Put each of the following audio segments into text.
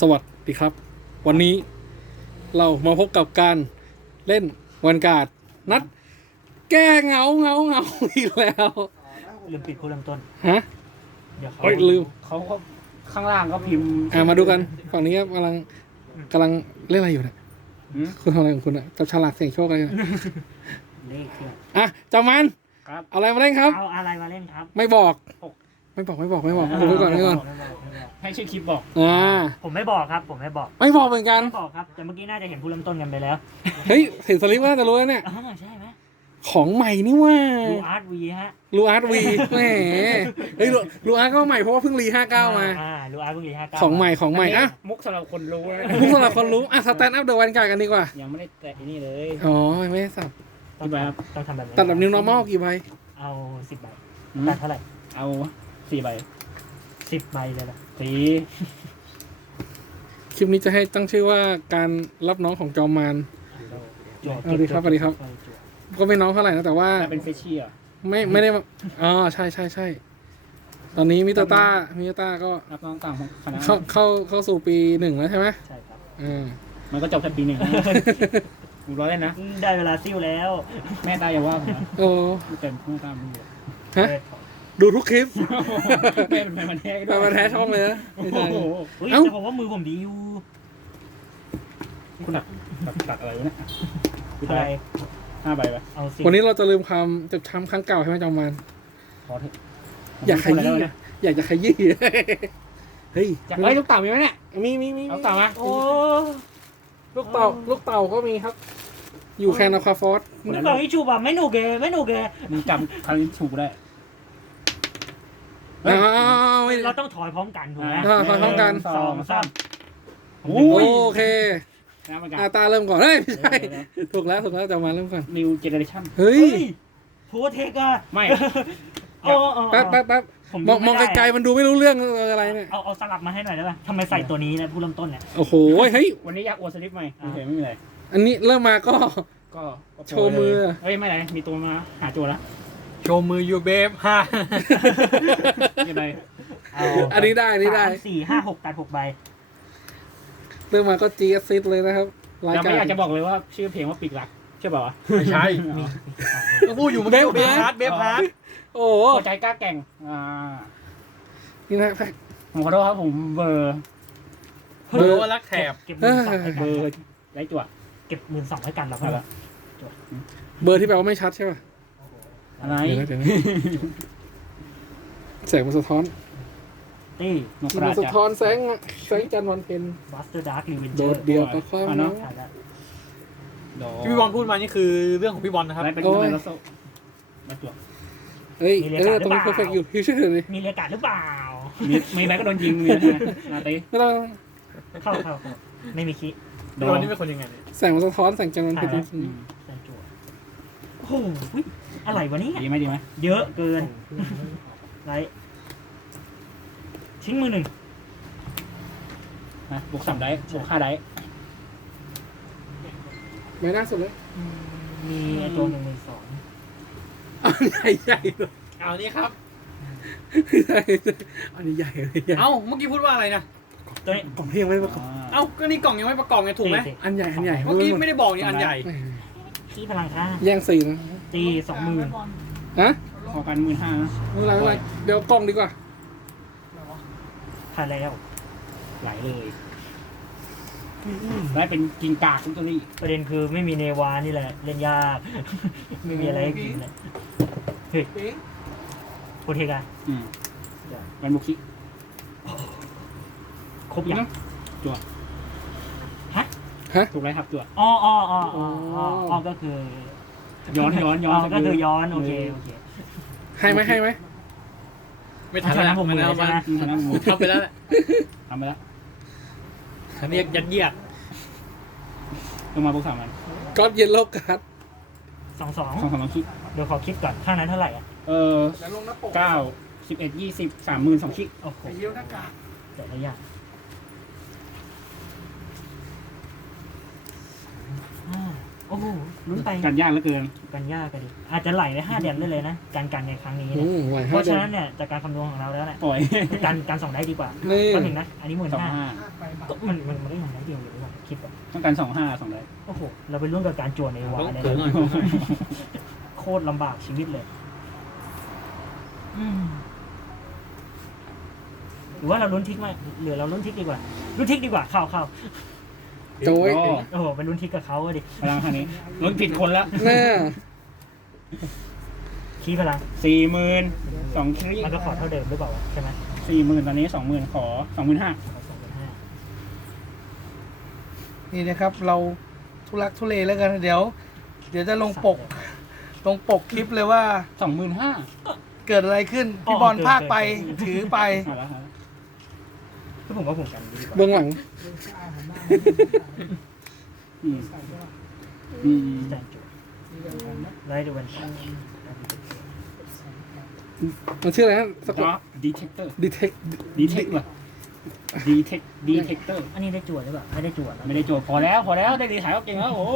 สวัสดีครับ วันนี้เรามาพบกับการเล่นวันการ์ดนัด แก้เหงาเหงาเหงาอีกแล้ว ลืมปิดผู้เริ่มต้นฮะ เดี๋ยวเขาโอ้ยลืม เขาก็ข้างล่างก็พิมพ์อ่ามาดูกันฝั่งนี้ครับกำลังกำลังเล่นอะไรอยู่เนี่ยหืมคุณทำอะไรของคุณอะจับฉลากเสี่ยงโชคอะไรเนี่ยเลขเครื่องอะจามัน ครับ เอาอะไรมาเล่นครับ เอาอะไรมาเล่นครับไม่บอก ไม่บอกไม่บอกไม่บอกผมไว้ก่อนไว้ก่อนไม่บอกไม่บอกให้ชื่อคลิปบอก อ่า ผมไม่บอกครับ ผมไม่บอก ไม่บอกเหมือนกัน ไม่บอกครับ แต่เมื่อกี้น่าจะเห็นผู้เริ่มต้นกันไปแล้ว เฮ้ยเห็นสลิปว่าน่าจะรู้แล้วเนี่ย อ๋อใช่ไหมของใหม่นี่ว่าดูอาร์ตวีฮะ ลูอาร์ตวีแหมเฮ้ยลูลูอาร์ตก็ใหม่เพราะว่าเพิ่งรีห้าเก้ามา อ่าดูอาร์ตวีห้าเก้าของใหม่ของใหม่อะมุกสำหรับคนรู้นะพวกสำหรับคนรู้อะสแตนด์อัพเดอะวันการ์ดกันดีกว่า ยังไม่ได้แตะไอ้นี่เลย อ๋อไม่ได้สับต้องกี่ใบครับต้องทำแบบนี้ตัดแบบ new normal กี่ใบ เอาสิบใบหืมตัดเท่าไหร่ เอา สี่ใบสิบใบเลยล่ะสีคลิปนี้จะให้ตั้งชื่อว่าการรับน้องของจอมมารจั่วสวัสดีครับสวัสดีครับเออจั่วก็ไม่น้องเท่าไหร่นะแต่ว่าถ้าเป็นเฟชชี่อะไม่ไม่ได้มาอ๋อใช่ใช่ใช่ ตอนนี้มิเตอร์ต้ามิเตอร์ต้าก็รับน้องต่างของคณะเข้าเข้าเข้าสู่ปีหนึ่งแล้วใช่ไหมใช่ครับ อ่า มันก็จบแค่ปีหนึ่งกูร้อยเล่นนะ ได้เวลาซิ่วแล้ว แม่ตายอย่าว่าผมนะโอ้ กูเต็มแม่ตายมึงอยู่ฮะ ดูทุกคลิปแม่เป็นแฟนมันธุ์แท้ก็แปลมาแท้ช่องเลยนะไม่โอ้ใช่โหเฮ้ยเอ้า แต่ผมว่ามือผมดีอยู่คุณตัดตัดตัดอะไรวะเนี่ยกูอะไรตายห้าใบไปเอาสิวันนี้เราจะลืมความเจ็บช้ำครั้งเก่าใช่ไหมจอมมารพอเถอะอยากขยี้ผมพูดอะไรแล้วเนี่ยอยากจะขยี้ เฮ้ยอยากไล่ลูกเต่ามีไหมเนี่ย มีมีมีเอาเต่ามาโอ้ ลูกเต่า ลูกเต่าก็มีครับ อยู่แคนนาคาฟอส นึกว่าไม่จูบอะไม่หนุกเลยไม่หนุกเลยมึงจำคำนี้ถูกได้ อ้าวไม่เราต้องถอยพร้อมกันถูกไหมอ่าพร้อมกัน สองสามโอ้โอ้ยโอเคนะมันกัน อาตาเริ่มก่อนเฮ้ยไม่ใช่เออถูกแล้วถูกแล้วจะมาเริ่มก่อน นิวเจเนอเรชั่น เฮ้ยเฮ้ยโพเทคอะไม่ โอ้โอ้แป๊บแป๊บแป๊บผมมองมองไกลๆมันดูไม่รู้เรื่องเอออะไรเนี่ยเอาเอาสลับมาให้หน่อยได้ป่ะทำไมใส่ตัวนี้นะผู้เริ่มต้นเนี่ย โอ้โหเฮ้ยวันนี้อยากอวดสลิปใหม่อ่าโอเคไม่มีอะไร อันนี้เริ่มมาก็ ก็ก็โชว์มือ เฮ้ย ไม่ไร มีตัวมาหาตัวแล้ว โชว์มือยูเบฟห้ามีอะไรเอาอันนี้ได้อันนี้ได้ สามสี่ห้าหกตัดหกใบเริ่มมาก็จีซิดเลยนะครับรายยังกาไม่รอยากจะบอกเลยว่าชื่อเพลงว่าปีกหลักใช่เปล่าวะไม่ใช่มีก็พูดอยู่เมื่อกี้เบฟฮาร์ดเบฟฮาร์ดโอ้โหหัวใจกล้าแกร่งอ่านี่นะแพ็ค ผมขอโทษครับผมเบอร์เบอร์ว่ารักแถบเก็บหมื่นสองไว้เบกัอนร์ไรจั่ว เก็บหมื่นสองไว้กันแล้วเอาก็ละเบอร์ที่แปลว่าไม่ชัดใช่ป่ะ อะไรเดี๋ยวนะเดี๋ยวนะแสงมันสะท้อนตี้นกกมันระสะจาท้อนแสงอะแสงจันทร์วันเพ็ญบัสเตอร์ดาร์ครีเวนเจโดอดร์เดียวก็ความอะเนอะใช่แล้วที่พี่บอลพูดมานี่คือเรื่องของพี่บอลนะครับอะไรเป็นโอ้อะไรยแล้วโซ่ไรจั่วเฮ้ยเออตรงนี้เพอร์เฟกอยู่พี่เชื่อเลยมีเรียกการดหรือเปล่า มีมีแม็กก็โดนยิงมีนะนาตีไม่ต้องเข้าเข้าเข้าไม่มีคิโดพี่บอลนนี่เป็นคนยังไงเนี่ยแสงมันสะท้อนแสงจันทร์วันเพ็ญจริงแซนจัวโอ้โหอุ๊ย อะไรวะเนี่ยดีไหมดีไหมเยอะเกินไรทิ้งมือหนึ่งนะบวกสามได้บวกห้าได้ๆไม่น่าสุดเลยมีไอ้ตัวหนึ่งหมื่นสองอันใหญ่ใหญ่เลยเอานี่ครับใหญ่อันนี้ใหญ่เลยใหญ่เอ้าเมื่อกี้พูดว่าอะไรนะ ตัวนี้กล่องที่ยังไม่ได้ประกอบเอ้าก็นี่กล่องยังไม่ประกอบไงถูกไหมสี่อันใหญ่อันใหญ่เมื่อกี้ไม่ได้บอกนี่อันใหญ่ที่พลังค่าแย่งสี่นะ ตีสองหมื่นฮะขอกันหมื่นห้านะไม่เป็นไรไม่เป็นไรเดี๋ยวกล่องดีกว่าผ่านแล้ว ไหลเลย ได้เป็นกิงกากทุกตัวนี้ประเด็นคือไม่มีเนวานี่แหละ เล่นยาก ไม่มีอะไรให้กินเลยเฮ้ยโคเทกาอืมเป็นบุกชิครบยังจั่วฮะฮะ ถูกไรครับจั่วอ๋ออ๋ออ๋ออ๋ออ๋ออ๋อก็คือ ย้อนย้อนย้อนก็คือย้อนโอเคโอเคให้ไหมให้ไหมไม่ทันแล้วผมมันเอาใช่มาไหมอืมชนะหมูทำไปแล้วแหละทำไปแล้วคันนี้ยัดเยียดลงมาบวกสามมันก็อดเย็นโลกการ์ดสองสองสองสามมันคิดเดี๋ยวขอคิดก่อนข้างนั้นเท่าไหร่อะเออเก้าสิบเอ็ดยี่สิบสามหมื่นสองคิดโอ้โหแต่ละอย่างอ่า โอ้โหลุ้นไปกันยากเหลือเกิน กันยากกันดิอาจจะไหลไปห้าเดือนได้เลยนะการกันในครั้งนี้อืเนี่ยมไหวเพห้าราะเดือฉะนนั้นเนี่ยจากการคำนวณของเราแล้วเนี่ยปล่อยการการส่งได้ดีกว่านี่ก็ถึงนะอันนี้หมื่นสองห้าห้าก็มันมันมันได้อย่างนั้นเดียวเลยว่ะคิดแบบต้องการสองห้าสองได้โอ้โหเราไปร่วมกับการจวนในวาเนี่ยเขินหน่อยโคตรลำบากชีวิตเลยอืมหรือว่าเราลุ้นทิกไหมหรือเราลุ้นทิกดีกว่าลุ้นทิกดีกว่าเข้าเข้า โจ้ยโอ้โอ้โหไปลุ้นทิกกับเขาอะดิพลังคันนี้ลุ้นผิดคนละแน่คีพลังสี่หมื่นสองคลิมันก็ขอเท่าเดิมหรือเปล่าวะใช่ไหมสี่หมื่นตอนนี้สองหมื่นขอสองหมื่นห้าขอสองพันห้านี่นะครับ เราทุลักทุเลแล้วกันเดี๋ยว เดี๋ยวจะลงปก ลงปกคลิปเลยว่าสองหมื่นห้าเกิดอะไรขึ้นพี่บอลภาคไปถือไป เอาละฮะคือผมว่าผมกันดีกว่าเบื้องหลัง อืมอืมแจงจุดไลท์ดูวันมันชื่ออะไรนะสะกดด็อกดีเทคเตอร์ดีเทคดีเทคว่ะดีเทคดีเทคเตอร์ อันนี้ได้จวดหรือเปล่าไม่ได้จวดแล้วไม่ได้โจทย์พอแล้วพอแล้วได้ดีถ่ายก็เก่งแล้วโอ้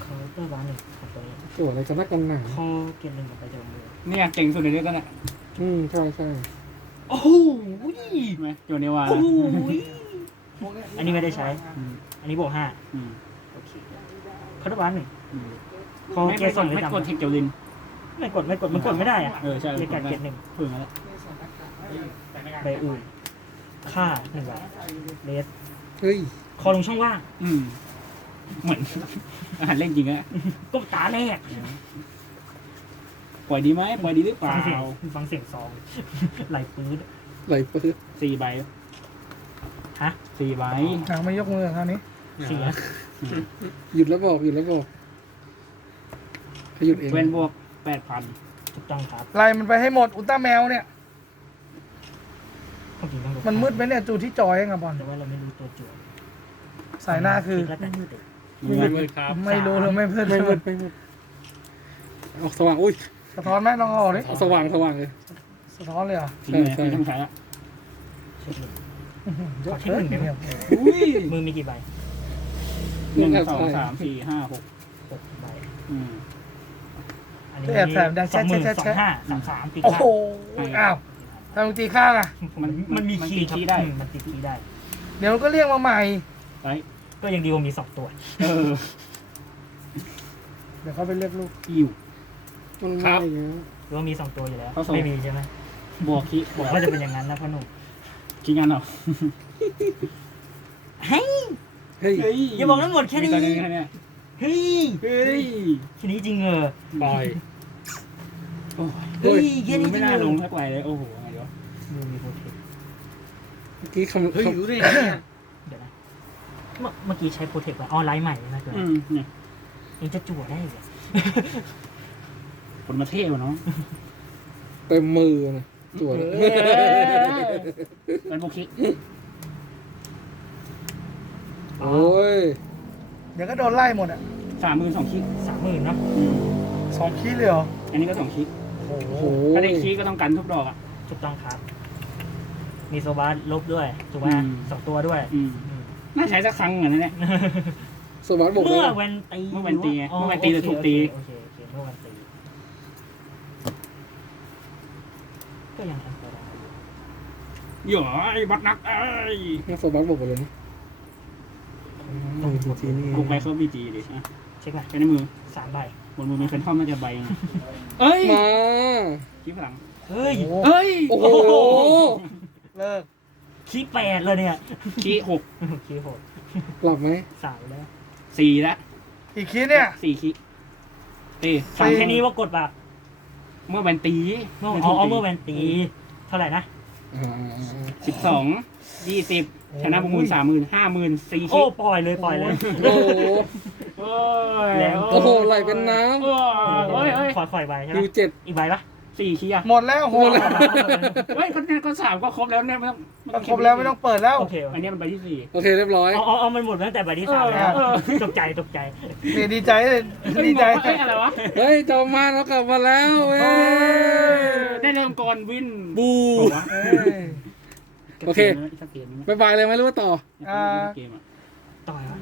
เคาน์เตอร์บ้านหนึ่งของตัวนี้ตัวอะไรกันนักกันหนาคอเกณฑ์หนึ่งกับไปจมมือเนี่ยเก่งสุดในเรื่องกันอะอืมใช่ใช่ โอ้โหไหมโจเนวาโอ้โหอันนี้ไม่ได้ใช้ อืมอันนี้บวกห้าอืมโอเคเคาน์เตอร์บ้านหนึ่งอืมคอไม่เกไม่ณฑ์กส่ดงหรือไม่จำกดเทคเจลิน ไม่กดไม่กดมันกดไม่ได้อะเออใช่เรียกการเกณฑ์หนึ่งพึ่งแล้วใบอื่นค่าหนึ่งใบเลสเฮ้ยคอลงช่องว่างอืม เหมือน อาหารเล่นจริงอะก้มตาแรก ปล่อยดีไหมปล่อยดีหรือเปฟัล่างเสียงฟังเสียงซองไหลปื๊ดไหลปื๊ดสี่ใบฮะสี่ใบหางไม่ยกมือคราวนี้เสียหยุดแล้วบอกหยุดแล้วบอกให้หยุดเองเว้นบวกแปดพันถูกต้องครับไล่มันไปให้หมดอุลตร้าแมวเนี่ยต้องกินต้องดูมันมืดไหมเนี่ยจูที่จอยเองอะบอลแต่ว่าเราไม่รู้ตัวจวดสายหน้าคือแล้วแต่มืดเลยไม่มืดครับ ไม่รู้เลยไม่เพื่อนไม่มืดไม่มืดออกสว่างอุ้ย สะท้อนไหมลองเอาออกดิสว่างสว่างเลยสะท้อนเลยเหรอทิ้งเลยใช่ไม่ต้องใช้ละเช็คหนึ่งเยอะขอเช็คหนึ่งได้ไหมเนี่ยอุ้ยมือมีกี่ใบหนึ่งสองสามสี่ห้าหกหกใบอืมอันนี้แอบแสบดังสองหมื่นแชะสอแชะงห้าสามสามตีโอ้ค่าโหอ้าวทำมึงตีข้างอะมันมันมีมันคีตีย์ครับคีย์ได้อืมมันตีคีย์ได้ เดี๋ยวมันก็เรียกมาใหม่ ไปก็ยังดีกว่ามีสองตัว เออ เดี๋ยวเขาไปเรียกลูก อิ่ว มันครัไม่บอย่างเงี้ยหรือว่ามีสองตัวอยู่แล้ว เขาส่ง ไม่มีใช่ไหมบวกคิบผวมกก็จะเป็นอย่างนั้นนะพ่อหนุ่มคิดงานเหรอเฮ้ยเฮ้ยอย่าบอกทั้งหมดแค่นี้มีตอนนี้แค่เนี้ยเฮ้ยเฮ้ยแค่นี้จริงเหรอปล่อย โอ้ยเฮ้ยแค่นี้จไม่ริงน่าเหรลองสักไหลเลย โอ้โหไงเดี๋ยวมือมีโปรเทคเมื่อกี้คำเฮ้ยคำรู้ได้ไงเนี่ยเดี๋ยวนะเมื่อเมื่อกี้ใช้โปรเทคแบบออนไลน์ใหม่นะเกิดอืมเนี่ยยังจะจั่วได้อีกเหรอ คนมาเท่กว่าน้องเต็มมือนะตัวเอเลยอเป็นโบคิโอ้ยเดี๋ยวก็โดนไล่หมดอะสามหมื่นสองคิสามหมื่นเนาะอืมสองขี้เลยเหรออันนี้ก็สองคิโอ้โหโอ้โหถ้าได้คิก็ต้องกันทุกดอกอะ ถูกต้องครับ มีโซบาสลบด้วยถูกไหมอืม สองตัวด้วยอืมอืมน่าใช้สักครั้งเหมือนนั้นเนี่ย สวัสดิ์บอกเลเมื่ยอวันตีเมื่อวันตีไงอ๋อเมื่อวันตีหรือถูกตี โอเคโอเคโอเคเมื่อวันตี ก็ยังอันตรายอยู่หยอไอ้วัดนักไอ้ยงั้นสวัสดิ์บอกไปเลยนะโอ้ยทีนี่บุกไปเขาบีจีดิอะเช็คไหมใช้ในมือสามใบบนมือมีแฟนทอมน่าจะใบนึงเอ้ยมาคิดพลังเฮ้ย เอ้ยโอ้โหเลิกขี้แปดเลยเนี่ยคิหกขี้หดหลับไหมสามแล้วสี่ละอีกขี้เนี่ยสี่คิตีฟังแค่นี้ว่ากดแบบ เมื่อวันตีเมื่ออ๋อเมื่อวันตี เท่าไหร่นะอ่าอ่าอ่าสิบสองยี่สิบชนะประมูลสามหมื่นห้าหมื่นสี่โอ้คิปล่อยเลยปล่อยเลยโอ้โหโอ้ยแล้วโอ้โหไหลเป็นน้โอ้ยเอ้ยเอ้ยคอยคอยใบำใช่ไหมคิวเจ็ดอีกใบปะ สี่คิอะหมดแล้วโหหมดแล้ว เฮ้ยก็เนี่ยก็สามก็ครบแล้วเนี่ยไม่ต้องไม่ก็ต้องครบแล้วไม่ต้องเปิดแล้ว โอเคโออัเคนนี้มันใบที่สี่โอเคเรียบร้อย เอาเอาเอามันหมดไปตั้งแต่ใบที่สามแล้วเออตกใจตกใจนี่ดีใจเลยเฮ้ยดีใจงงว่าเอ้ยอะไรวะเฮ้ยจอมมานเขากลับมาแล้วเว้ยได้เริ่มก่อนวินบูบอกว่าเอ้ย โอเคอีกสักเกมไหมบายบายเลยไหมหรือว่าต่อ อ่าอีกสักเกมอะต่อยวะ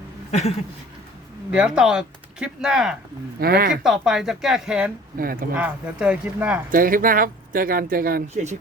เดี๋ยวต่อ คลิปหน้าอืมอ่าคลิปต่อไปจะแก้แค้นอ่าต่อมาอ่าเดี๋ยวเจอคลิปหน้า เจอกันคลิปหน้าครับ เจอกันเจอกัน เชี่ยชิค